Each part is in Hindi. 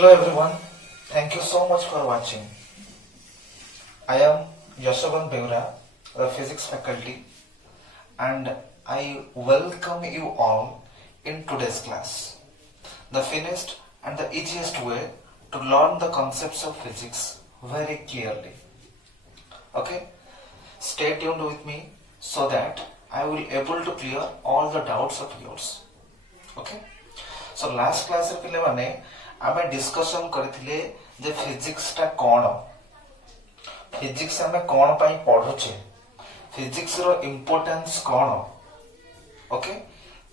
Hello everyone, thank you so much for watching. I am Yashavan Beura, the physics faculty, and I welcome you all in today's class. The finished and the easiest way to learn the concepts of physics very clearly. Okay, stay tuned with me so that I will able to clear all the doubts of yours. Okay, so last class रे पिले माने आमे डिस्कशन करथिले जे फिजिक्स टा कोन, फिजिक्स आमे कोन पई पढुचे, फिजिक्स रो इंपोर्टेंस कोन. ओके,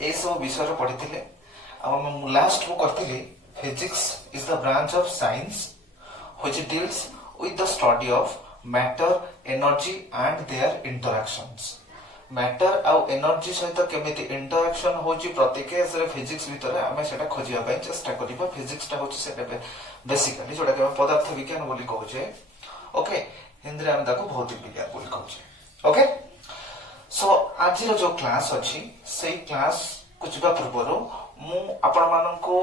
ए सब विषय रे पढिथिले. अब हम लास्ट को करथिले physics is the branch of science which deals with the study of matter, energy and their interactions. Matter आउ एनर्जी सहित केमिति इंटरैक्शन होची प्रति केस रे फिजिक्स भितर आमे सेटा खोजिया पई चेष्टा करिबा. फिजिक्स टा होची सेटा बेसिकली जोटा के पदार्थ विज्ञान बोली कहूचे. ओके, हिंदी रे हम ताको भौतिक विज्ञान बोली कहूचे. ओके, सो आज रो जो क्लास अछि सेही क्लास कुछ बा पूर्वरो मु आपण मानन को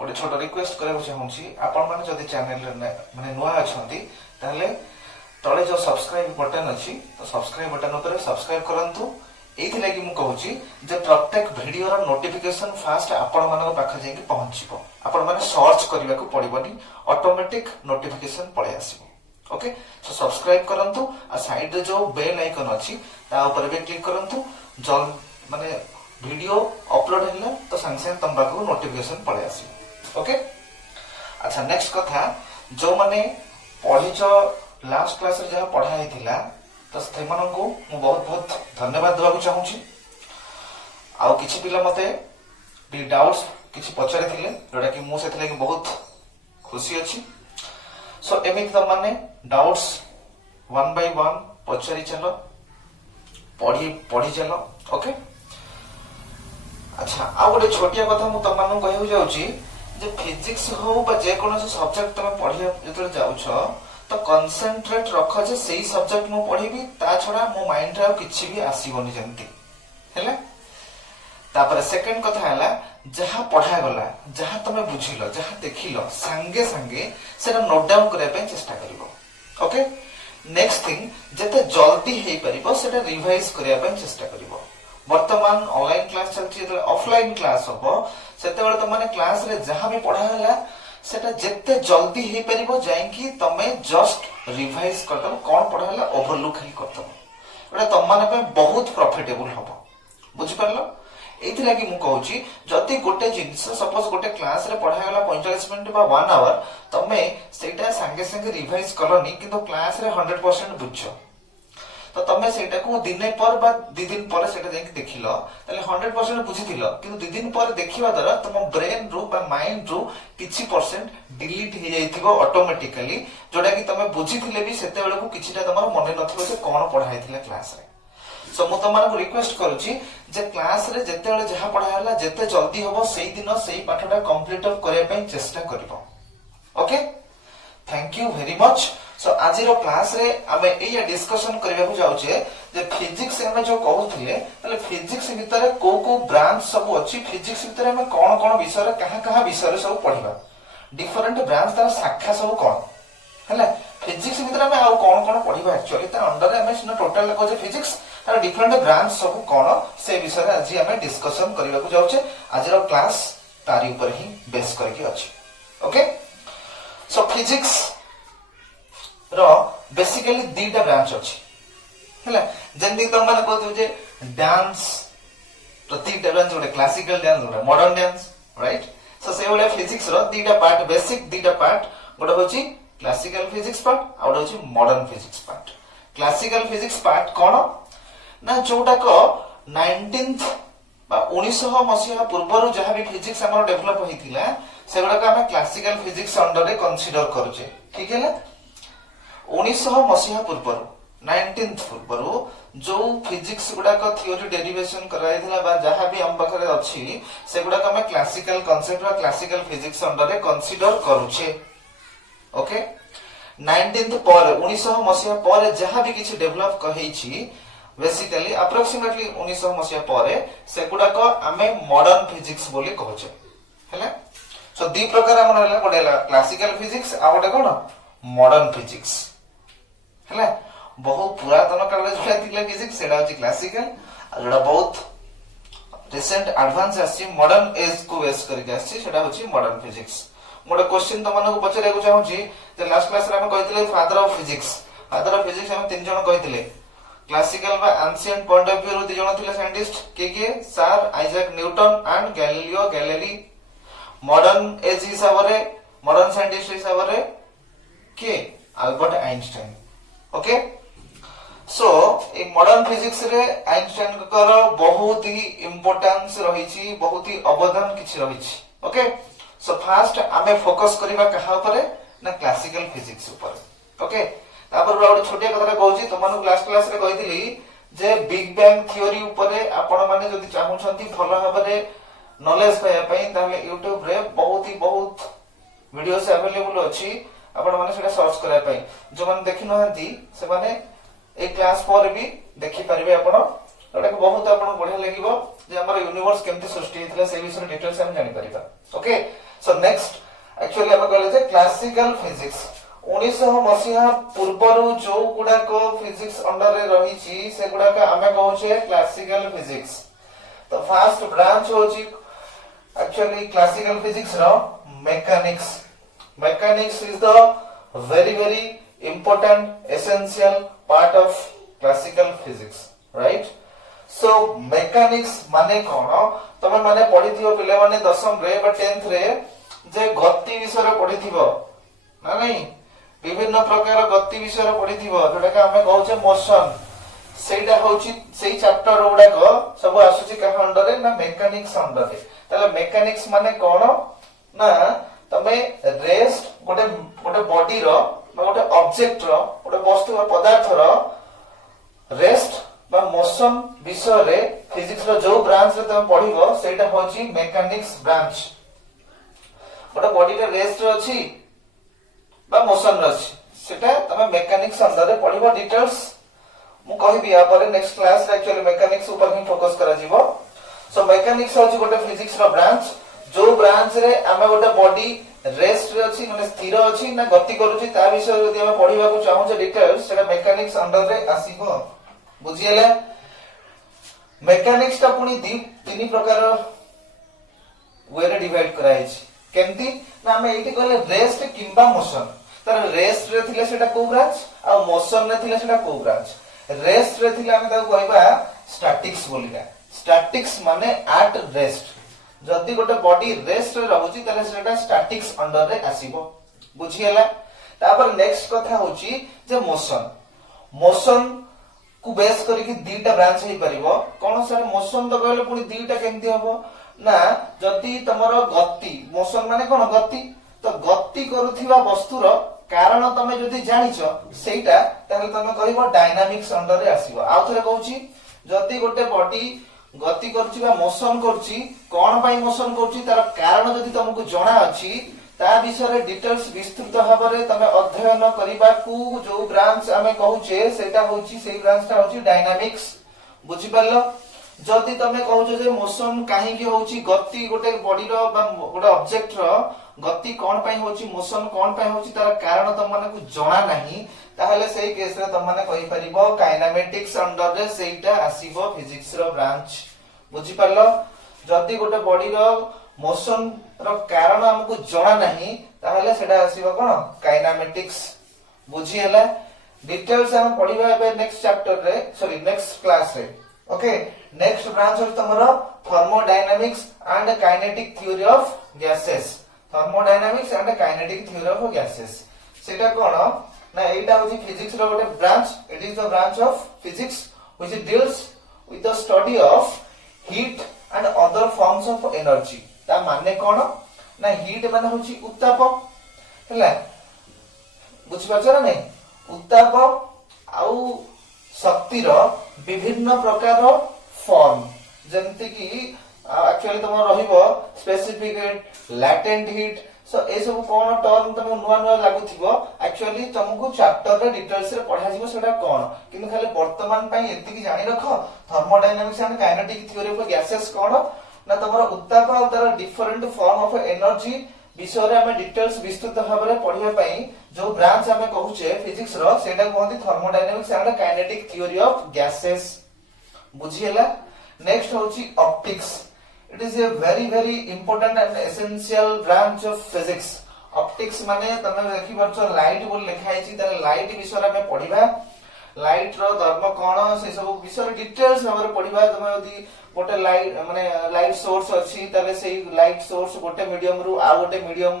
ओडे छोटो रिक्वेस्ट करे चाहूची. आपण माने जदी चैनल रे माने नुवा अछंती ताले तले जो सब्सक्राइब बटन अछि तो सब्सक्राइब बटन ऊपर सब्सक्राइब करंतु. एथि लागि मु कहूची जे प्रत्येक वीडियो रा नोटिफिकेशन फास्ट आपण मानक पाखा जाई पहुंचीबो. आपण माने सर्च करिवा को पड़िबोनी, ऑटोमेटिक नोटिफिकेशन पळे आसीबो. ओके, सो सब्सक्राइब करंतु. आ साइड रे जो बेल आइकन अछि ता ऊपर भी क्लिक करंतु. जल माने वीडियो अपलोड हैला तो संग संग तम पाखा नोटिफिकेशन पळे आसीबो. ओके, अच्छा नेक्स्ट कथा जो माने पढिचो लास्ट क्लास रे जहा पढ़ा हेतिला तो सेमान को मु बहुत बहुत धन्यवाद देबाक चाहूची. आ किछि पिला मते बी डाउट्स किछि पचारे थिले जोटा कि मु सेथले कि बहुत खुशी अछि. सो एमिक त माने डाउट्स वन बाय वन पचारि चलो, पढ़ी चलो. ओके, अच्छा आ गोटे छोटिया कथा मु तमानन कहउ जाउची जे फिजिक्स हो बा जे कोनो सब्जेक्ट तमे पढ़िया जतरे जाउछो तो कंसंट्रेट रख जे सेही सब्जेक्ट मु पढ़िबी, ता छडा मो माइंड रे किछि भी आसीबोनी जेंती हैला. तापर सेकंड कथा हैला जहा पढ़ा गला, जहा तमे बुझिलो, जहा देखिलो संगे संगे सेरा नोट डाउन करे पे चेष्टा करिवो. ओके, नेक्स्ट थिंग जते जल्दी हेई परिबो सेटा रिवाइज करिया पे चेष्टा करिवो. वर्तमान ऑनलाइन क्लास चलची, जते ऑफलाइन क्लास होबो सेते बेले त माने क्लास रे जहा भी पढ़ा हैला सेटा जते जल्दी हे परिबो जाईकी तमे जस्ट रिवाइज करतब, कोन पढ़ा हैला ओवरलुक ही करतब. एटा तम माने पे बहुत प्रॉफिटेबल हबो. बुझि परलो? एथि लागि मु कहूची जति गोटे जिंस सपोज गोटे क्लास रे पढ़ा गला 45 मिनिट बा 1 आवर, तमे सेटा संगे संगे रिवाइज करनी किंतु क्लास रे 100% बुझछो तो तमे सेटा को दिने पर बा 2 दिन पर सेटा जाई देखिलो ताले 100% बुझिथिलो, किंतु 2 दिन पर देखिबा द्वारा तम ब्रेन रो बा माइंड रो किछि परसेंट डिलीट हे जाइथिबो ऑटोमेटिकली, जोडा कि तमे बुझिथिले भी सेते बेले को किछिटा तमरो मने नथिबो जे कोन पढ़ा हेथिला क्लास रे. सो मु तमन को रिक्वेस्ट करूची जे क्लास रे जते बेले जहा पढ़ा हला जते जल्दी होबो सेही दिन सेही पाठटा कंप्लीट करे पई चेष्टा करिवो. Okay, thank you very much. So आज रो क्लास रे आमे एया डिस्कशन करबा को जाउछे जे फिजिक्स हमें जो कहउथिले तले फिजिक्स भितरे को ब्रांच सब अछि, फिजिक्स भितरे हमें कोन कोन विषय रे कहा विषय सब पढिबा, डिफरेंट ब्रांच तार शाखा सब कोन हैला. फिजिक्स भितरे हमें आ कोन पढिबा एक्चुअली तार अंडर रे हमें टोटल को जे फिजिक्स तार डिफरेंट ब्रांच सब कोन से विषय रे आज हमें डिस्कशन करबा को जाउछे. आज रो क्लास तारी ऊपर ही बेस करके अछि. ओके, सो फिजिक्स रो बेसिकली दीटा ब्रांच अछि हैला. जंदी त मन कहथु जे डांस प्रतीटा ब्रांच गोटे क्लासिकल डांस गोटे मॉडर्न डांस, राइट. सो से वाला फिजिक्स रो दीटा पार्ट, बेसिक दीटा पार्ट, गोटे होची क्लासिकल फिजिक्स पार्ट आ गोटे होची modern physics part. Classical physics part कोन ना जोटा को 19th बा 1900 मसिहा पूर्वरु जहा भी फिजिक्स हमर डेवलप होइथिला सेगुडा का हम क्लासिकल फिजिक्स अंडर रे कंसीडर करूचे. ठीक है ना, 1900 मसिहा पूर्वरु 19th पूर्वरु जो फिजिक्स गुडा का थ्योरी डेरिवेशन कराइथिला बा जहा भी हम बखरे अछि सेगुडा का हम क्लासिकल कांसेप्ट बा क्लासिकल फिजिक्स अंडर रे कंसीडर करूचे. ओके, 19th पर 1900 मसिहा पर जहा भी किछि डेवलप कहिछि बेसिकली अप्रोक्सीमेटली 1900 मसिहा पर सेगुडा को हमें मॉडर्न फिजिक्स बोली कहछे हैला. सो दी प्रकार हमर हला गोटे क्लासिकल फिजिक्स आ गोटे कोन मॉडर्न फिजिक्स हला बहुत पुरातन काल रे जोटा थिला फिजिक्स सेटा होची क्लासिकल आ जोटा बहुत रिसेंट एडवांस आसी मॉडर्न एज को बेस करके आसी सेटा होची मॉडर्न फिजिक्स मोटे क्वेश्चन तमन को पचरे को चाहू छी जे लास्ट क्लास रे हम कहितले फादर ऑफ फिजिक्स हम तीन जण कहितले क्लासिकल बा एंशिएंट पॉइंट ऑफ व्यू रो दी जण थिले साइंटिस्ट के sir Isaac Newton and Galileo Galilei modern age हिसाब रे मॉडर्न साइंटिस्ट हिसाब रे के अल्बर्ट आइंस्टाइन ओके सो ए मॉडर्न फिजिक्स रे आइंस्टाइन कर बहुत ही इंपोर्टेंस रही छी बहुत ही अवदान किछ रही छी ओके सो फास्ट आमे फोकस करिबा कहा ऊपर ना क्लासिकल फिजिक्स ऊपर ओके तापर गोटे छोटिया कथा कहूची तुमन लास्ट क्लास रे कहितली जे बिग बैंग थ्योरी ऊपर आपण माने जदी चाहउछंती भलो भाबरे नॉलेज पाया पई ताले YouTube रे बहुत वीडियोस अवेलेबल अछि आपण माने सेटा सर्च करा पई जो माने देखि नहंती से माने ए क्लास पर भी देखि परिबे आपण एटा बहुत आपण बढ़िया लागिवो जे हमर यूनिवर्स केमती सृष्टि हेतले से विषय डिटेल्स हम जानि परिबा ओके सो नेक्स्ट एक्चुअली हम कहले जे क्लासिकल फिजिक्स 1900 मसिहा पूर्वरु जो गुडा को फिजिक्स अंडर रे रही छी से गुडा का हमें कहू छे क्लासिकल फिजिक्स तो फर्स्ट ब्रांच होची एक्चुअली क्लासिकल फिजिक्स रो mechanics is the very important essential part of classical physics right so mechanics माने कोन तमे माने पढिथियो पिले माने 10th रे बा 10th रे जे गति विषय पढिथिबो ना नहीं विभिन्न प्रकार गति विषय पढिथिबो जोटा का हमें कहू छे मोशन सेटा होची सेही चैप्टर उडा को सब आसुची का अंडर रे ना मैकेनिक्स अंडर रे तले मैकेनिक्स माने कोन ना तमे रेस्ट गोटे बॉडी रो गोटे ऑब्जेक्ट रो गोटे वस्तु पदार्थ रो रेस्ट बा मोशन विषय रे फिजिक्स रो जो ब्रांच रे तमे पढिबो सेटा होची मैकेनिक्स ब्रांच गोटे बॉडी रे रेस्ट रो अछि बा मोशन रो अछि सेटा तमे मैकेनिक्स अंदर रे पढिबो डिटेल्स मु कहबी या पर नेक्स्ट क्लास रे एक्चुअली मैकेनिक्स ऊपर ही फोकस करा जीवो सो मैकेनिक्स होची गोटे फिजिक्स रो ब्रांच जो ब्रांच रे आमे गोटे बॉडी रेस्ट रे अछि माने स्थिर अछि ना गति करूची ता विषय यदि हम पढिबा को चाहू जे डिटेल्स सेटा मैकेनिक्स अंडर रे आसीबो बुझियले मैकेनिक्स ता पुनी तीन प्रकार वे रे डिवाइड कराई छी केमती ना हमें एठी कहले रेस्ट किंबा मोशन तर रेस्ट रे थिले सेटा को ब्रांच आ मोशन रे थिले सेटा को ब्रांच रेस्ट रे थिले हमें ताको कहबा स्टैटिक्स बोलिका स्टैटिक्स माने एट रेस्ट जदी गोटे बॉडी रेस्ट रे रहउची तले सेटा स्टैटिक्स अंडर रे आसीबो बुझियला तापर नेक्स्ट कथा होची जे मोशन को बेस करके दीटा ब्रांच हे परिबो कोन सर मोशन तो कहले पुनी दीटा केमती हबो ना जदी तमरो गति मोशन माने कोन गति तो गति करूथिबा वस्तुर कारण तमे जदी जानिचो सेटा ताले तमे कहबो डायनामिक्स अंडर रे आसीबो आउ थरे कहूची जदी गोटे बॉडी गति करछि बा मोशन करछि कोन पई मोशन करछि तार कारण जदी तुमको जणा अछि ता विषय रे डिटेल्स विस्तृत भाबरे तमे अध्ययन करिबा को जो ब्रांच हमें कहूचे सेटा होछि सेही ब्रांच ता होछि डायनामिक्स बुझि परलो जदी तमे कहूछो जे मोशन काहे की होछि गति गोटे बॉडी रो बा गोटे ऑब्जेक्ट रो गति कोन पई होछि मोशन कोन पई होछि तार कारण तुम माने को जणा नाही ताहले सेही केस रे तुम माने कहि परिबो काइनेमेटिक्स अंडर रे सेटा आसीबो फिजिक्स रो ब्रांच बुझि परलो जदी गोटे बॉडी रो मोशन रो कारण हमको जणा नाही ताहले सेटा आसीबो कोन काइनेमेटिक्स बुझि हला डिटेल्स हम पढिबा बे नेक्स्ट चैप्टर रे सॉरी नेक्स्ट क्लास रे ओके नेक्स्ट ब्रांच ऑफ तमरो thermodynamics and kinetic theory of gases thermodynamics and kinetic theory of gases सेटा कोन ना एटा होची फिजिक्स रो गोटे branch it is the branch of physics which deals with the study of heat and other forms of energy ता माने कोन ना हीट माने होची उत्ताप हैला बुझि पाछो ना नहीं उत्ताप आउ शक्ति रो विभिन्न प्रकार फॉर्म जेंति की एक्चुअली तुम रहिबो specific heat latent heat so ए सब कोन टर्म तुम नुवा लागुथिबो एक्चुअली तुमको चैप्टर रे डिटेल्स रे पढा जिवो सेटा कोन किंतु खाली वर्तमान पई एति की जानि रखो thermodynamics and kinetic theory of gases कोन ना तमरो उत्ताप और तार डिफरेंट फॉर्म ऑफ एनर्जी विषय रे हमें डिटेल्स विस्तृत भाव में पढ़िया पई जो ब्रांच हमें कहूचे फिजिक्स रो सेटा कहंती thermodynamics and kinetic theory of gases बुझिएला। नेक्स्ट होची optics. It is a very important and essential branch of physics. Optics माने तमे देखि परछो लाइट बोल लिखा आइछि त लाइट विषय रे हमें पढ़िबा। लाइट रो धर्म कोन से सब विषय डिटेल्स भाବରେ पढ़िबा। तमे यदि गोटे लाइट माने लाइट सोर्स अछि तले से लाइट सोर्स गोटे मीडियम रु आ गोटे मीडियम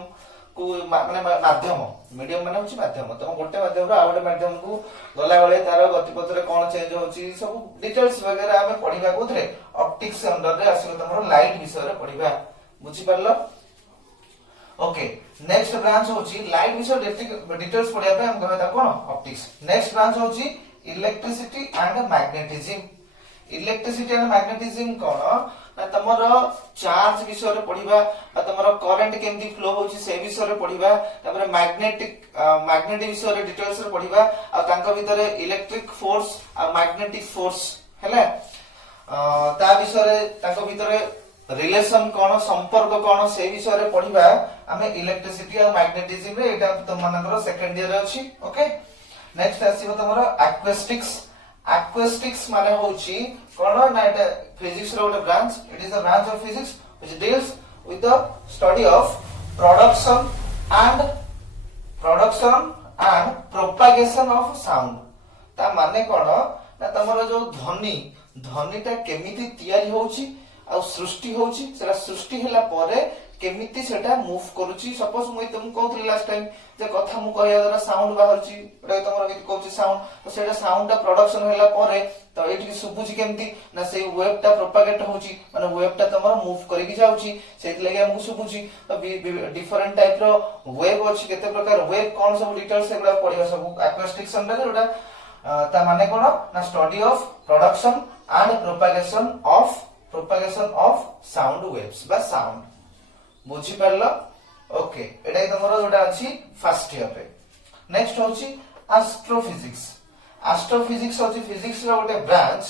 को माने माध्यम मीडियम माने होछि माध्यम तो गोटे माध्यम रु आ गोटे माध्यम को गला गले तार गतिपथ रे कोन चेंज होछि सब डिटेल्स वगैरह हमें पढ़िबा कोथरे ऑप्टिक्स अंडर रे आसीबो तमरो लाइट विषय रे पढ़िबा बुझि परलो। ओके नेक्स्ट ब्रांच होछि लाइट विषय डिटेल्स पढ़िया पे हम कहबा कोन ऑप्टिक्स। नेक्स्ट ब्रांच होछि electricity and magnetism. Electricity and magnetism कोन ना तमरो चार्ज विषय रे पढ़िबा आ तमरो करंट केमदी फ्लो होछि से विषय रे पढ़िबा। तमरो मैग्नेटिक विषय रे डिटेल्स रे पढ़िबा आ तांका भीतर इलेक्ट्रिक फोर्स आ मैग्नेटिक फोर्स हैला ता विषय रे तांका भीतर रिलेशन कोन संपर्क कोन से विषय रे पढ़िबा। हमें इलेक्ट्रिसिटी और मैग्नेटिज्म रे एटा तुम मानकर सेकंड ईयर रे अछि। Okay next आसीबो तमरो एक्वेस्टिक्स। एक्वेस्टिक्स माने होछि कोन ना एटा फिजिक्स रो एक branch. It is a branch of physics which deals with the study of production and propagation of sound. ता माने कोन ना तमरो जो ध्वनिटा केमिति तयारी होछि आ सृष्टि होछि सेला सृष्टि होला परे केमिति सेटा मूव करूची। सपोज मुई तुम कहथि लास्ट टाइम जे कथा मु कहया द्वारा साउंड बाहरची एटा तमरो कित कहूची साउंड तो सेटा साउंड ता प्रोडक्शन होला परे तो एठी सुबुची केमिति ना से वेव ता प्रोपागेट होची माने वेव ता तमरो मूव करिकि जाउची सेति लागि हमकु सुबुची। तो डिफरेंट टाइप रो वेव अछि केते प्रकार वेव कोन सब डिटेल्स एगुडा पढिबा सब एक्वेस्टिक्स अंडर एटा ता माने कोन ना study of production and propagation of sound waves बा साउंड बुझी परलो। ओके एटा तमरो जोटा अछि फर्स्ट ईयर रे। नेक्स्ट होछि एस्ट्रोफिजिक्स। एस्ट्रोफिजिक्स होछि फिजिक्स रो गोटे ब्रांच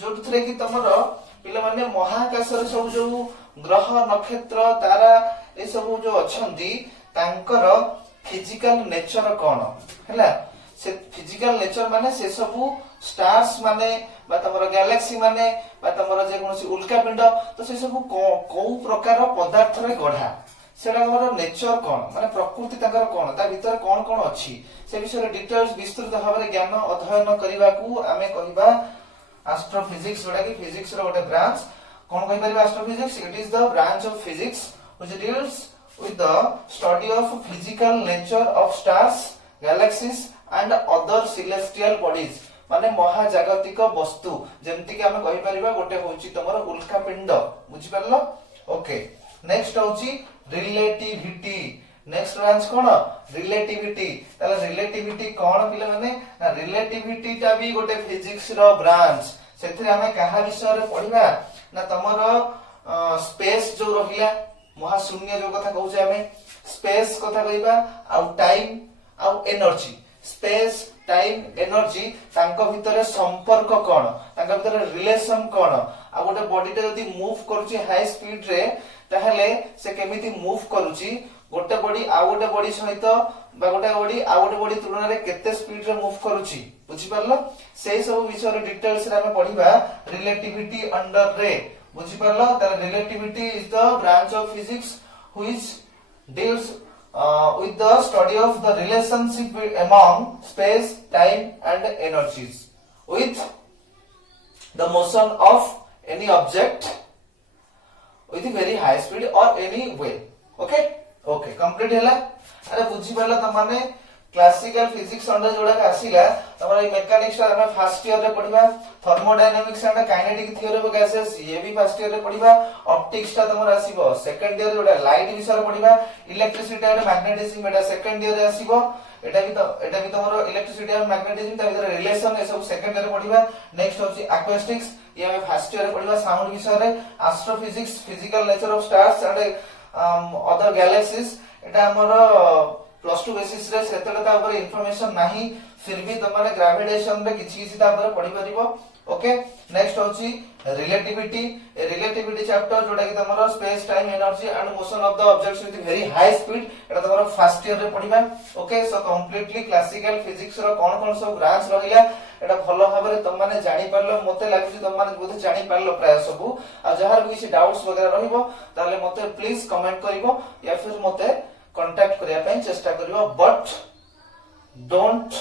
जोथरे कि तमरो पिले माने महाकाश रे सब जो ग्रह नक्षत्र तारा ए सब जो अछंती तांकर फिजिकल नेचर कोन हैला। से फिजिकल नेचर माने से सब स्टार्स माने बा तमरो गैलेक्सी माने बा तमरो जे कोनसी उल्का पिंड तो से सब को प्रकार पदार्थ रे गढा सेडा हमर नेचर कोन माने प्रकृति ताकर कोन ता भीतर कोन कोन अछि से विषय डिटेल्स विस्तृत भाव रे ज्ञान अध्ययन करिवा को आमे कहिबा एस्ट्रोफिजिक्स जोडा कि फिजिक्स रो गोटे ब्रांच कोन कहि परिबा। Astrophysics it is the branch of physics which deals with the study of physical nature of stars galaxies and other celestial bodies माने महाजागतिक वस्तु जेमति कि हमें कहि परिबा गोटे होची तमरो उल्का पिंड बुझि परलो। ओके नेक्स्ट होची रिलेटिविटी। नेक्स्ट ब्रांच कोन रिलेटिविटी। ताले रिलेटिविटी कोन पिले माने रिलेटिविटी ता भी गोटे फिजिक्स रो ब्रांच सेथि हमें कहा विषय रे पढिबा ना तमरो स्पेस जो रहिला महाशून्य जो कथा कहू जे हमें स्पेस कथा कहबा आ टाइम आ एनर्जी। स्पेस टाइम एनर्जी तांको भितरे संपर्क कोन तांको भितरे रिलेशन कोन आ गोटे बॉडी टे यदि मूव करूची हाई स्पीड रे ताहले से केमिति मूव करूची गोटे बॉडी आ गोटे बॉडी सहित बा गोटे बॉडी आ गोटे बॉडी तुलना रे केते स्पीड रे मूव करूची बुझि परलो। सेही सब विषय डिटेल्स रे हम पढिबा रिलेटिविटी अंडर रे बुझि परलो। त relativity is the branch of physics which deals with the study of the relationship among space, time and energies with the motion of any object with very high speed or any way. Okay okay complete हैला। अरे बुझी परला त माने क्लासिकल फिजिक्स अंडर जोडा आसीला तमरा ए मेकानिक्स रा फर्स्ट ईयर रे पढिबा। Thermodynamics and kinetic theory of gases ये भी फर्स्ट ईयर रे पढिबा। ऑप्टिक्स ता तमरा आसीबो सेकंड ईयर जोडा लाइट विषय रे पढिबा। इलेक्ट्रिसिटी एंड मैग्नेटिज्म एटा सेकंड ईयर रे आसीबो। एटा भी तमरो इलेक्ट्रिसिटी एंड मैग्नेटिज्म ता भीतर रिलेशन ए सब सेकंड ईयर रे पढिबा। नेक्स्ट होची एक्वेस्टिक्स ये हम फर्स्ट ईयर रे पढिबा साउंड विषय रे। Astrophysics physical nature of stars and other galaxies एटा हमरो प्लस 2 बेसिस रे सेतले ता ऊपर इंफॉर्मेशन नाही फिर भी तमने ग्रेविटेशन रे किछि किछि ता ऊपर पढि परिबो। ओके नेक्स्ट होची रिलेटिविटी रिलेटिविटी चैप्टर जोटा कि तमरो space time energy and motion of the objects with very high speed एटा तमरो फर्स्ट ईयर रे पढिबा okay so completely classical physics रो कोन कोन सब ब्रांच रहिला एटा भलो भाबरे तुम माने जानि पारलो मते लागुची तुम माने बोधे जानि पारलो प्राय सब आ जहार भी किछि डाउट्स वगैरह रहिबो ताले मते प्लीज कमेंट करिवो या फिर मते कांटेक्ट करिया पय चेष्टा करिवो but don't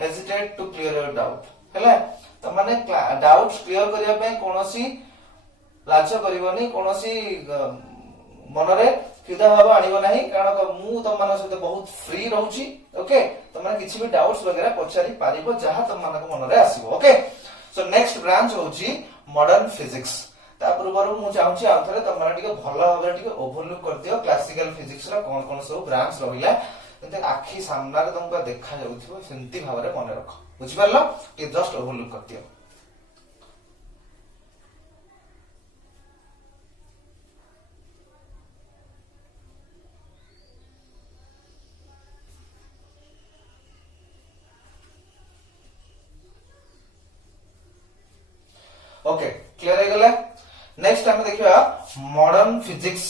hesitate to clear your doubt हैला तो माने डाउट्स क्लियर करिया पय कोनोसी लाज करिवोनी कोनोसी मनरे किदा भाव आनिबो नाही कारण मु तुम माने सहित बहुत फ्री रहूची ओके तुम माने किछि भी डाउट्स वगैरह पचारि पारिबो जहां तुम माने मनरे आसीबो ओके सो नेक्स्ट ब्रांच होची मॉडर्न फिजिक्स ता पूर्वरु मु चाहूची आथरे तुम माने टिके भलो भाबरे टिके ओवरलुक कर दियो क्लासिकल फिजिक्स रा कोन कोन सब ब्रांच रहिला ते आखी सामना रे तुमको देखा जाउथिबो सेंती भाबरे मन रखो बुझि परलो कि जस्ट ओवरलुक कर दियो ओके क्लियर है गला नेक्स्ट हम देखिबा मॉडर्न फिजिक्स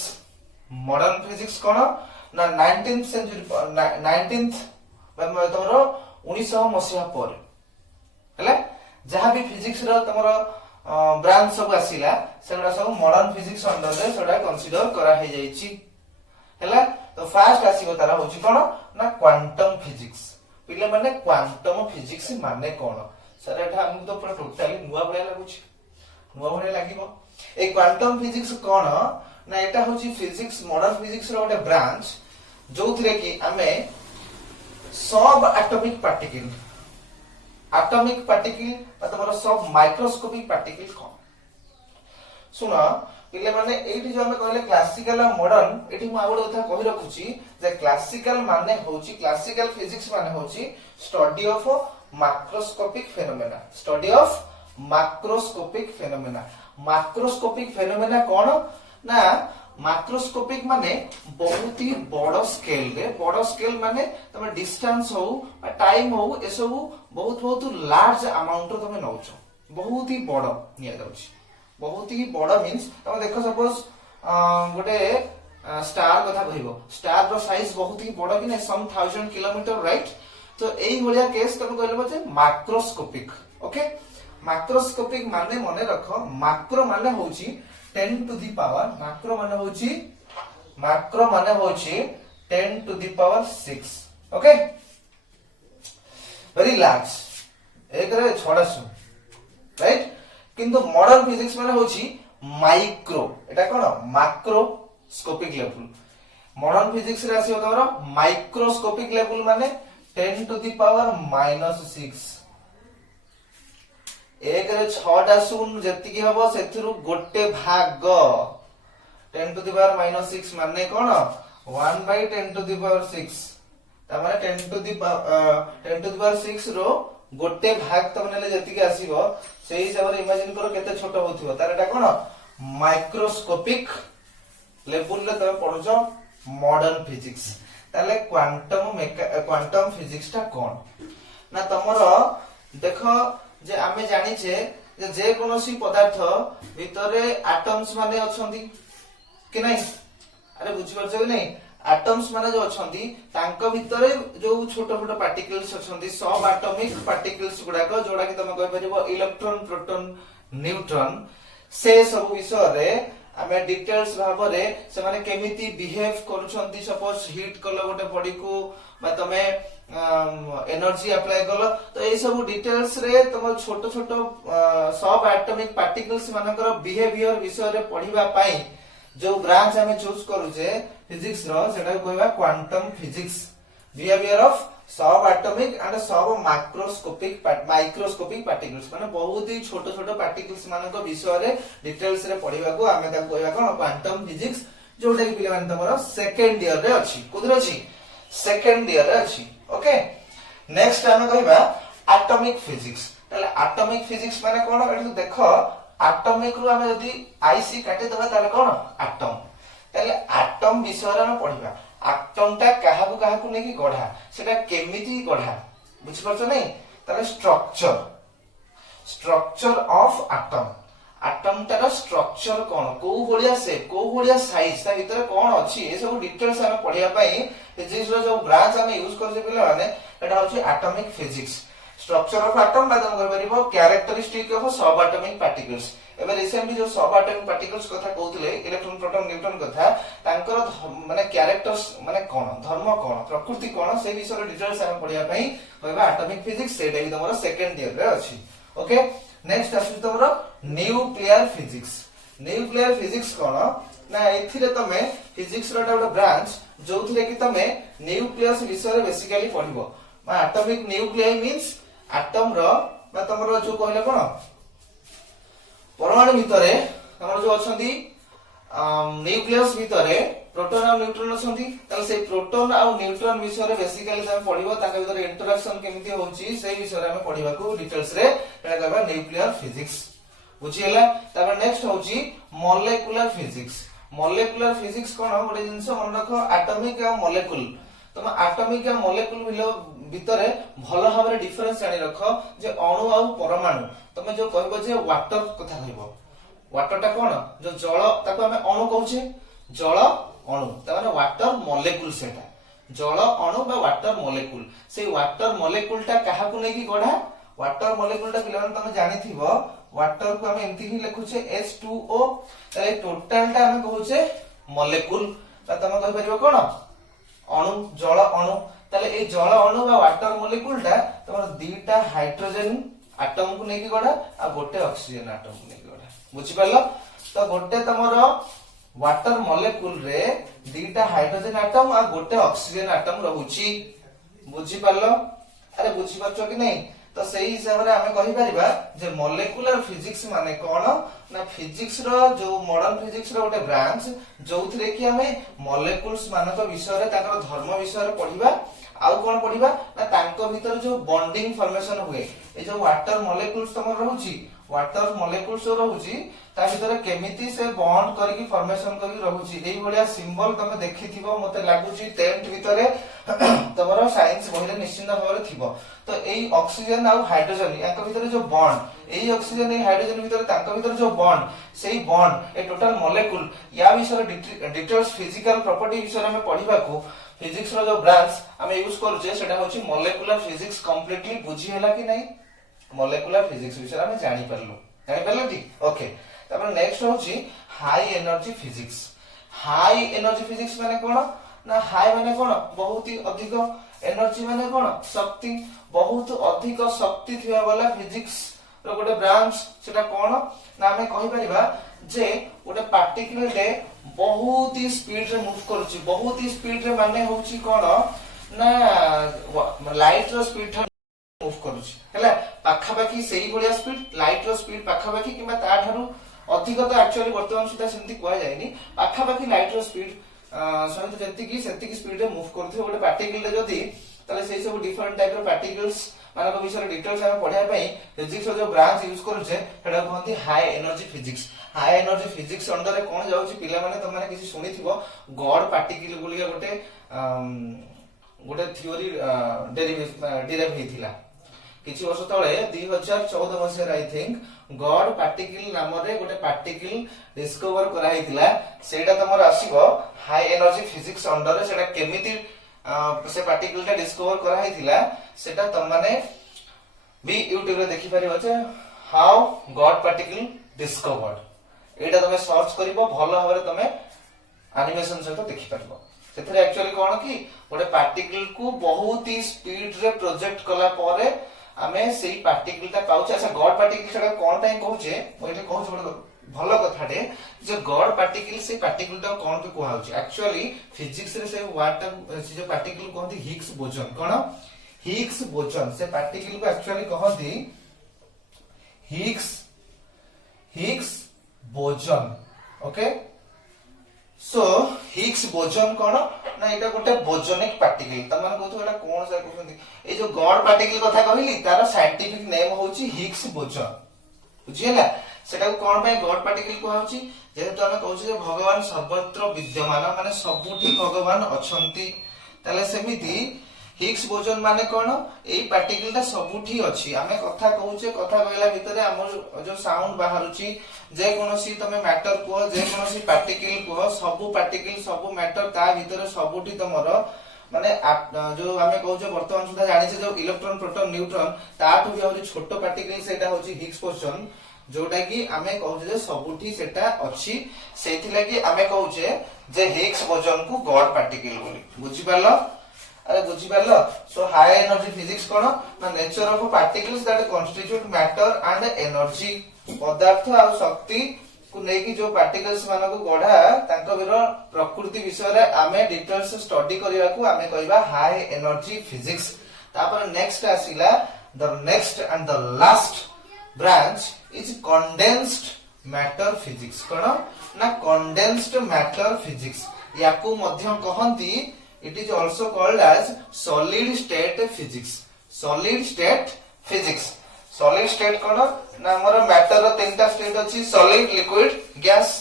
कोन ना 19th सेंचुरी 19th तमरो 1900 मसिहा पर हैला जहां भी फिजिक्स रो तमरो ब्रांच सब आसीला सेगुडा सब मॉडर्न फिजिक्स अंडर रे सेडा कंसीडर करा हे जाईची हैला तो फर्स्ट आसीबो तारा होची कोन ना क्वांटम फिजिक्स पिले माने क्वांटम फिजिक्स माने कोन सर एटा हम तो पूरा टोटली नुवा बळे लागुची नुवा बळे लागिबो ए क्वांटम फिजिक्स कोन ना एटा होची फिजिक्स मॉडर्न फिजिक्स रो ओटे ब्रांच जोथिरे कि हमें सब एटॉमिक पार्टिकल मतलब सब माइक्रोस्कोपिक पार्टिकल कोन सुना पिले माने एठी जो हमें कहले क्लासिकल और मॉडर्न एठी मु आगोड कथा कहि रखुची जे क्लासिकल माने होची क्लासिकल फिजिक्स माने होची स्टडी ऑफ माइक्रोस्कोपिक फेनोमेना कोन ना माइक्रोस्कोपिक माने बहुत ही बड़ स्केल माने तमे डिस्टेंस हो टाइम हो ए सब बहुत बहुत लार्ज अमाउंट रो तमे नउछो बहुत ही बड़ निया जाउची बहुत ही बड़ मींस तमे देखो सपोज गोटे स्टार कथा कहिबो स्टार रो साइज बहुत ही बड़ कि नै सम 1000 किलोमीटर राइट तो एई होलिया केस तमे कहले जे माइक्रोस्कोपिक ओके माइक्रोस्कोपिक माने मने रखो माइक्रो माने होची 10 to the power macro माने होची 10 to the power 6 okay very large एक रे छोड़ा सु राइट किंतु मॉडर्न फिजिक्स माने होची माइक्रो एटा कोन माइक्रोस्कोपिक लेवल मॉडर्न फिजिक्स रे आसी तमरो माइक्रोस्कोपिक लेवल माने 10 to the power -6 एक रे 6टा शून्य जति की हबो सेथिरु गोटे भाग 10 to the power -6 माने कोन 1 by 10 to the power 6 त माने 10 to the power 6 रो गोटे भाग त माने जति की आसीबो सेही हिसाब रे इमेजिन करो केते छोट होथिबो तार एटा कोन माइक्रोस्कोपिक लेवल रे तमे पढुछो मॉडर्न फिजिक्स ताले क्वांटम फिजिक्स ता कोन ना तमरो देखो जे आमे जानिछे जे कोनोसी पदार्थ भितरे एटम्स माने अछंती कि नै अरे बुझि परछो कि नै एटम्स माने जो अछंती तांको भितरे जो छोटो छोटो पार्टिकल्स अछंती सब एटॉमिक पार्टिकल्स गुडा को जोडा कि तमे कहि परिबो इलेक्ट्रॉन प्रोटॉन न्यूट्रॉन से सब विषय रे आमे डिटेल्स भाबरे से माने केमिति बिहेव करूछंती सपोज हीट कलो गोटे बॉडी को बा तमे एनर्जी अप्लाई कलो तो ए सब डिटेल्स रे तम छोटो छोटो सब एटॉमिक पार्टिकल्स मानकर बिहेवियर विषय रे पढिबा पाई जो ब्रांच हमें चूज करूचे फिजिक्स रो सेटा कहबा क्वांटम फिजिक्स बिहेवियर ऑफ सब एटॉमिक एंड सब माइक्रोस्कोपिक पार्टिकल्स माने बहुत ही छोटो छोटो पार्टिकल्स मानको विषय रे डिटेल्स रे पढिबा को हमें का कहबा कोन क्वांटम फिजिक्स जोटा कि पिले माने तमरो सेकंड ईयर रे अछि कोदर अछि सेकंड ईयर रे अछि ओके नेक्स्ट हम कहबा एटॉमिक फिजिक्स तले एटॉमिक फिजिक्स माने कोन एटु देखो एटॉमिक रु हमें यदि आईसी काटे दबा ताले कोन एटॉम तले एटॉम विषय रे हम पढिबा एटॉम ता काहाकु नेकी गढा सेटा केमिति गढा बुझि परछो नै ताले structure structure of atom atom तार स्ट्रक्चर कौन को भलिया शेप को भलिया साइज ता भीतर कौन अछि ए सब डिटेल्स हम पढिया पई फिजिक्स रो जो ब्रांच हम यूज करछे पिला माने एटा होछि atomic physics structure of atom बा तुम कर परिबो कैरेक्टरिस्टिक ऑफ सब एटॉमिक पार्टिकल्स एबे रिसेंटली जो सब एटॉमिक पार्टिकल्स कथा कहउतले इलेक्ट्रॉन प्रोटॉन न्यूट्रॉन कथा तांकर माने कैरेक्टर्स माने कोन धर्म कोन प्रकृति कोन से विषय डिटेल्स हम पढिया पई कहबा एटॉमिक फिजिक्स सेटा ही तमरो सेकंड ईयर रे अछि ओके नेक्स्ट आसु तमरो न्यूक्लियर फिजिक्स कोन ना एथिरे तमे फिजिक्स रो एउटा ब्रांच जोथिरे कि तमे न्यूक्लियस विषय बेसिकली पढिबो एटॉमिक न्यूक्लियर मींस एटम रो बा तमरो जो कहले कोन परमाणु भितरे हमर जो अछंती न्यूक्लियस भितरे प्रोटॉन और न्यूट्रॉन अछंती त से प्रोटॉन और न्यूट्रॉन विषय रे बेसिकली हम पढिबो ताका भितरे इंटरेक्शन केमिति होउची से विषय रे हम पढिबा को डिटेल्स रे एटा कहबा न्यूक्लियर फिजिक्स बुझियला तापर नेक्स्ट होउची मॉलिक्यूलर फिजिक्स कोन गोटे जिंस मन रखो एटॉमिक और मॉलिक्यूल तुम एटॉमिक और मॉलिक्यूल भितरे भलो भाबरे डिफरेंस जानि रखो जे अणु और परमाणु तुम जो कहबो जे वाटर कथा कहबो वाटर टा कोन जो जल ताको हमें अणु कहूचे जल अणु त माने वाटर मॉलिक्यूल सेटा जल अणु बा वाटर मॉलिक्यूल से वाटर मॉलिक्यूल टा काहा को नै की गढा वाटर मॉलिक्यूल टा पिलन तुम जानि थिबो वाटर को हम एमती ही लिखुचे H2O ताले टोटल टा हम कहूचे मॉलिक्यूल त तुम कहि परिबो कोन अणु जल अणु ताले ए जल अणु बा वाटर मॉलिक्यूल टा तमर दीटा हाइड्रोजन एटम को नै की गढा आ गोटे ऑक्सीजन एटम को नै की गढा बुझि परलो तो गोटे तमर वाटर मॉलिक्यूल रे दीटा हाइड्रोजन एटम आ गोटे ऑक्सीजन एटम रहउची बुझि परलो अरे बुझि परछो कि नै तो सही हिसाब रे हमें कहि परिबा जे मॉलिक्यूलर फिजिक्स माने कोन ना फिजिक्स रो जो मॉडर्न फिजिक्स रो गोटे ब्रांच जोथिरे कि हमें मॉलिक्यूल्स मानक विषय रे ताकर धर्म विषय रे पढिबा आउ कोन पढिबा ना तांको भीतर जो बॉन्डिंग फॉर्मेशन हुए ए जो वाटर मॉलिक्यूल्स तमर रहउची वाटर मॉलिक्यूल्स रहउची ता भीतर केमिति से बॉन्ड करके फॉर्मेशन करके रहउची एई भलिया सिंबल तमे देखिथिबो मते लागुची 10th भीतर तमरो साइंस बहिरे निश्चित भाबरे थिबो तो एई ऑक्सीजन और हाइड्रोजन याक भीतर जो bond AE oxygen A hydrogen भीतर तांको भीतर जो बॉन्ड सेई बॉन्ड ए टोटल मॉलिक्यूल या विषय डिटेल्स फिजिकल प्रॉपर्टी विषय में पढिबा को फिजिक्स रो जो ब्रांच हम यूज करूचे सेटा होची मॉलिक्यूलर फिजिक्स कंप्लीटली बुझी हैला कि नै मॉलिक्यूलर फिजिक्स विषय में जानि परलो ठीक ओके तापर नेक्स्ट होची हाई एनर्जी फिजिक्स माने कोन ना हाई माने कोन बहुत ही अधिक एनर्जी माने कोन शक्ति बहुत अधिक शक्ति थिया वाला फिजिक्स रो गोटे ब्रांच सेटा कोन ना हमें कहि परिबा जे गोटे पार्टिकल रे बहुत ही स्पीड रे मूव करूची बहुत ही स्पीड रे माने होची कोन ना लाइट रो स्पीड मूव करूची हैला पाखा बाकी सेही बलिया स्पीड लाइट रो स्पीड पाखा बाकी किबा ता थारु अधिक तो एक्चुअली वर्तमान सुधा सेमती कुआ जायनी पाखा बाकी लाइट रो स्पीड सहित सेतिकी स्पीड रे मूव करथि गोटे पार्टिकल रे जदी ताले सेही सब डिफरेंट टाइप रो पार्टिकल्स मानक विषय डिटेल्स हम पढिया पई फिजिक्स रो जो ब्रांच यूज करूचे हेडा कहंती हाई एनर्जी फिजिक्स अंडर रे कोन जाउची पिला माने त माने किछि सुनिथिबो गॉड पार्टिकल बोलिया गोटे थ्योरी डिराइव हेतिला किछि वर्ष तळे 2014 मसिया आई थिंक गॉड पार्टिकल नाम रे गोटे पार्टिकल डिस्कवर करा हेतिला सेटा तमर आसीबो हाई एनर्जी फिजिक्स अंडर रे सेटा केमिति से पार्टिकल टा डिस्कवर करा हेतिला सेटा तम माने भी YouTube रे देखि परिबो जे हाउ गॉड पार्टिकल डिस्कवर्ड एटा तमे सर्च करिवो भलो भाबरे तमे एनिमेशन सहित देखि परिबो सेथरे एक्चुअली कोन की गोटे पार्टिकल को बहुत ही स्पीड रे प्रोजेक्ट कला परे हमें सेही पार्टिकल ता पाउछ अच्छा गॉड पार्टिकल सेटा कोन टाइम कहूचे ओइले कहूछ बड भलो कथाटे जे गॉड पार्टिकल से पार्टिकल ता कोन के कहउची एक्चुअली फिजिक्स रे से वर्ड ता से जो पार्टिकल कहंती हिग्स बोजन कोन हिग्स बोजन से पार्टिकल को एक्चुअली कहंती Higgs boson okay so Higgs boson कोन ना एटा गोटे बोजनिक पार्टिकल तमन कहतो एटा कोन से कहउछंती ए जो गॉड पार्टिकल कथा कहिली तार साइंटिफिक नेम होची हिग्स बोजन बुझियला सेटा कोन पे गॉड पार्टिकल कहउची जेहेतु हम कहउछी जे भगवान सर्वत्र विद्यमान माने सबुठी भगवान अछंती ताले सेमिति हिग्स बोजन माने कौन एई पार्टिकल टा सबुठी अछि आमे कथा कहूचे कथा कहला भितरे हमर जो साउंड बाहरुची जे कोनोसी तमे मैटर को जे कोनोसी पार्टिकल को सब मैटर ता भितरे सबुठी तमरो माने जो आमे कहूचे वर्तमान सुधा जानिसे जो इलेक्ट्रॉन प्रोटॉन न्यूट्रॉन ताठू भी होची छोटो पार्टिकल सेटा होची हिग्स बोजन जोटा कि आमे कहूचे जे सबुठी सेटा अछि सेथि लागि आमे कहूचे जे हिग्स बोजन को गॉड पार्टिकल बोली बुझि पालो अरे बुझी पारलो सो हाई एनर्जी फिजिक्स कोन ना nature of particles that constitute matter and energy पदार्थ आ शक्ति को नेकी जो पार्टिकल्स मानको गढा तांको बिरो प्रकृति विषय रे आमे डिटेल्स स्टडी करिया को आमे कहबा हाई एनर्जी फिजिक्स तापर नेक्स्ट आसीला the next and the last branch is condensed matter physics कोन ना कंडेंस्ड मैटर फिजिक्स याकू मध्य कहंती it is also called as solid state physics solid state physics solid state कोन ना हमर मैटर रो तीनटा स्टेट अछि solid liquid gas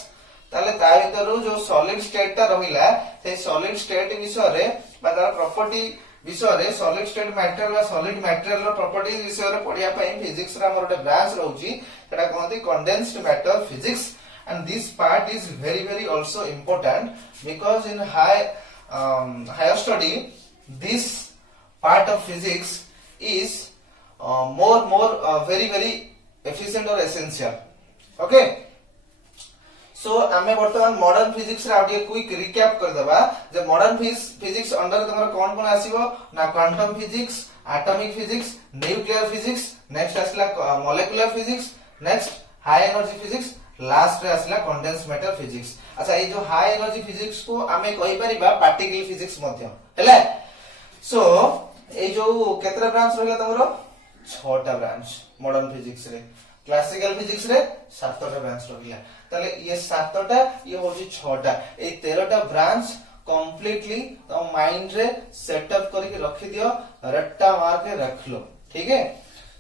ताले ता भीतरु जो solid state ता रहिला से solid state विषय रे बा तार प्रॉपर्टी विषय रे solid state matter बा solid material रो प्रॉपर्टी विषय रे पढिया पई फिजिक्स रा हमर ब्रांच रहउची सेटा कहंती condensed matter physics and this part is very also important because in higher study this part of physics is more very efficient or essential okay so आमे वर्तमान मॉडर्न फिजिक्स रा आउटे क्विक रिकैप कर देबा जे मॉडर्न फिजिक्स अंडर तमरा कोन कोन आसीबो ना quantum physics atomic physics nuclear physics next आसला molecular physics next high energy physics last रे आसला कंडेंस मैटर फिजिक्स अच्छा ये जो हाई एनर्जी फिजिक्स को आमे कहि परिबा पार्टिकल फिजिक्स मध्य हैला सो ए जो केतरा ब्रांच रहला तमरो 6टा ब्रांच मॉडर्न फिजिक्स रे क्लासिकल फिजिक्स रे 7टा ब्रांच रहला ताले ये 7टा ये होची 6टा ए 13टा ब्रांच कंप्लीटली तो माइंड रे सेटअप करके रखि दियो रट्टा मार के रख लो ठीक है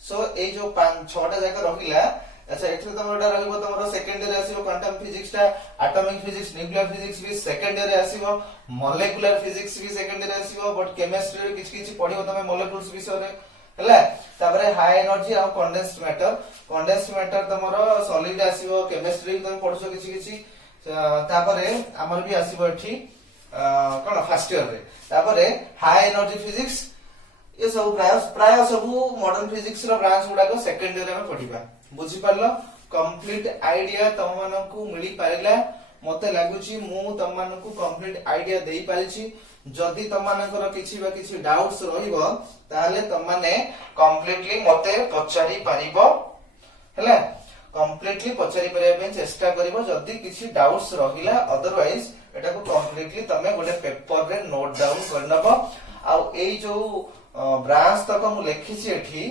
सो ए जो 5-6टा जगह रहिला अच्छा एथि तमरोटा रहइबो तमरो सेकंड ईयर आसीबो क्वांटम फिजिक्स ता एटॉमिक फिजिक्स न्यूक्लियर फिजिक्स भी सेकंड ईयर आसीबो मॉलिक्यूलर फिजिक्स भी सेकंड ईयर आसीबो बट केमिस्ट्री रे किछ पढिबो तमे मॉलिक्यूल्स विषय रे हैला तापरे हाई एनर्जी आ कंडेंस्ड मैटर तमरो सॉलिड आसीबो केमिस्ट्री तमे पढछो किछ तापरे हमर भी आसीबो एठी कोन फर्स्ट ईयर रे तापरे हाई एनर्जी फिजिक्स ये सब प्राय सब मॉडर्न फिजिक्स रो ब्रांच गुडा को सेकंड ईयर में पढिबा बुझी पारलो कंप्लीट आईडिया तम मानकू मिली पारिला मते लागुची मु तम मानकू कंप्लीट आईडिया देई पारिछि जदी तम मानकर किछि डाउट्स रहिबो ताले तम माने कंप्लीटली मते पचारि पारिबो हैला कंप्लीटली पचारि परिया पे चेष्टा करिवो जदी किछि डाउट्स रहिला अदरवाइज एटा को कंप्लीटली तमे गोटे पेपर रे नोट डाउन करनबो आ एई जो ब्रांच तक मु लिखिछि एठी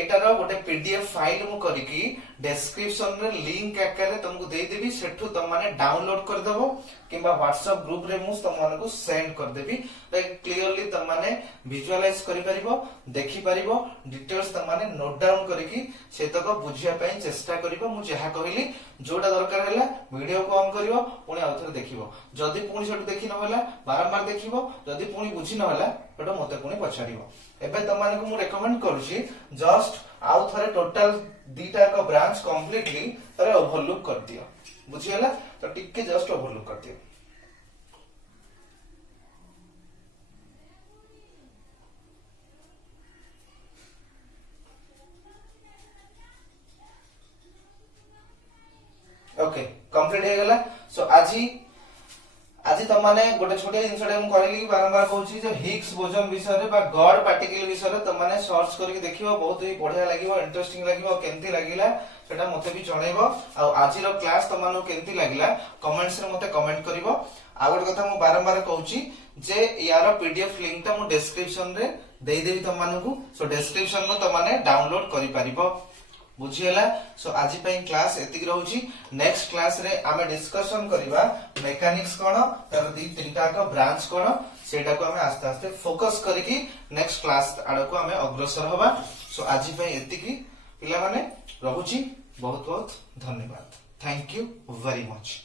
एटार गोटे पीडीएफ फाइल मु करिकी डिस्क्रिप्शन रे लिंक आकारे तुमको दे देबी सेठू तुम माने डाउनलोड कर देबो किबा व्हाट्सएप ग्रुप रे मु तुम माने को सेंड कर देबी क्लियरली तुम माने विजुअलाइज करि परिबो देखि परिबो डिटेल्स तुम माने नोट डाउन करिकी सेतक बुझिया पई चेष्टा करिवो मु जेहा कहिली जोटा दरकार हैला वीडियो को ऑन करिवो पुनी आउथरे देखिवो जदी पुनी सेटू देखि न होला बारंबार देखिवो जदी पुनी बुझि न होला एटा मते पुनी पछाडिवो एबे तुम माने को मु रेकमेंड करूची जस्ट आउ थरे टोटल दीटा का ब्रांच कंप्लीटली तरे ओवरलुक कर दियो बुझियला तो टिके जस्ट ओवरलुक कर दियो ओके कंप्लीट हे गेला सो आज तुम माने गोटे छोटे जिनसडे हम कहली बारंबार कहूची जे हिग्स बोजन विषय रे बा गॉड पार्टिकल विषय रे तुम माने सर्च करके देखिबो बहुत ही बढ़िया लागिवो इंटरेस्टिंग लागिवो केंती लागिला सेटा मते भी जणैबो आ आजि रो क्लास तुम माने केंती लागिला कमेंट्स रे मते कमेंट करिवो आ गोटे कथा मु बारंबार कहूची जे यार पीडीएफ लिंक ता मु डिस्क्रिप्शन रे देई देबी तुम माने को सो डिस्क्रिप्शन में तुम माने डाउनलोड करि परिबो बुझियला सो आज पई क्लास एतिक रहउची नेक्स्ट क्लास रे आमे डिस्कशन करिबा मेकानिक्स कोन तर दी तीनटा का ब्रांच कोन सेटा को आमे आस्ते आस्ते फोकस करिकि नेक्स्ट क्लास आडो को आमे अग्रसर होबा सो आज पई एतिकी पिला माने रहउची बहुत बहुत धन्यवाद थैंक यू वेरी मच।